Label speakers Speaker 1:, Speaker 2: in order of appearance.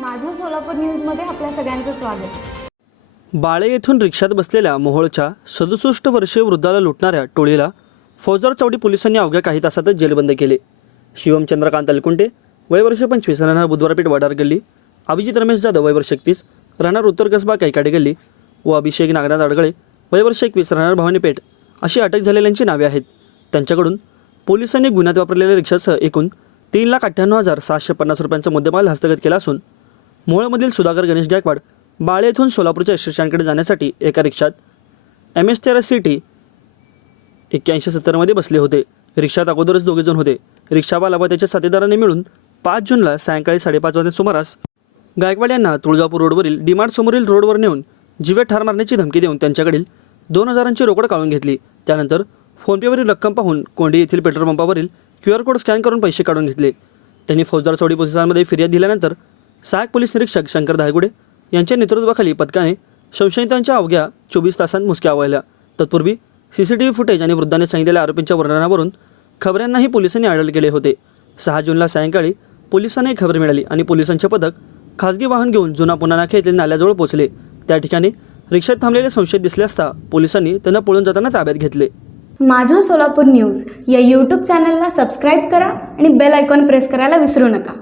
Speaker 1: सोलापूर न्यूजमध्ये आपल्या सगळ्यांचं स्वागत.
Speaker 2: बाळे येथून रिक्षात बसलेल्या मोहोळच्या सदुसष्ट वर्षीय वृद्धाला लुटणाऱ्या टोळीला फौजदार चौडी पोलिसांनी अवघ्या काही तासातच जेलबंद केले. शिवम चंद्रकांत अलकुंटे वयवर्ष पंचवीस राहणार बुधवारपेठ वडार गल्ली अभिजित रमेश जाधव वयवर्ष एकतीस राहणार उत्तर कसबा कैकाडे गल्ली व अभिषेक नागनाथ अडगळे वयवर्ष एकवीस राहणार भवानीपेठ अशी अटक झालेल्यांची नावे आहेत. त्यांच्याकडून पोलिसांनी गुन्ह्यात वापरलेल्या रिक्षासह एकूण तीन लाख अठ्ठ्याण्णव हजार सहाशे पन्नास रुपयांचा मुद्देमाल हस्तगत केला असून मोहोळमधील सुधाकर गणेश गायकवाड बाळे येथून सोलापूरच्या स्टेशनकडे जाण्यासाठी एका रिक्षात एम एस तेरा सी टी एक्क्याऐंशी सत्तरमध्ये बसले होते. रिक्षात अगोदरच दोघेजण होते. रिक्षावाला व त्याच्या साथीदाराने मिळून पाच जूनला सायंकाळी साडेपाच वाजता सुमारास गायकवाड यांना तुळजापूर रोडवरील डिमार्टसमोरील रोडवर नेऊन जीवे ठार मारण्याची धमकी देऊन त्यांच्याकडील दोन हजारांची रोकड काढून घेतली. त्यानंतर फोनपेवरील रक्कम पाहून कोंडी येथील पेट्रोल पंपावरील क्यू आर कोड स्कॅन करून पैसे काढून घेतले. त्यांनी फौजदार चौडी पोलिसांमध्ये फिर्याद दिल्यानंतर सहायक पोलीस निरीक्षक शंकर धायगुडे यांच्या नेतृत्वाखाली पथकाने संशयितांच्या अवघ्या चोवीस तासांत मुसक्या आवळल्या तत्पूर्वी C C T V footage आणि वृद्धाने सांगितलेल्या आरोपींच्या वर्णनावरून खबऱ्यांनाही पोलिसांनी आढळ केले होते. सहा जूनला सायंकाळी पोलिसांना खबर मिळाली आणि पोलिसांचे पथक खासगी वाहन घेऊन जुना पुन्हा नाका येथील नाल्याजवळ पोहोचले. त्या ठिकाणी रिक्षात थांबलेले संशयित दिसले असता पोलिसांनी त्यांना पळून जाताना ताब्यात घेतले.
Speaker 1: माझं सोलापूर न्यूज या यूट्यूब चॅनलला सबस्क्राईब करा आणि बेल आयकॉन प्रेस करायला विसरू नका.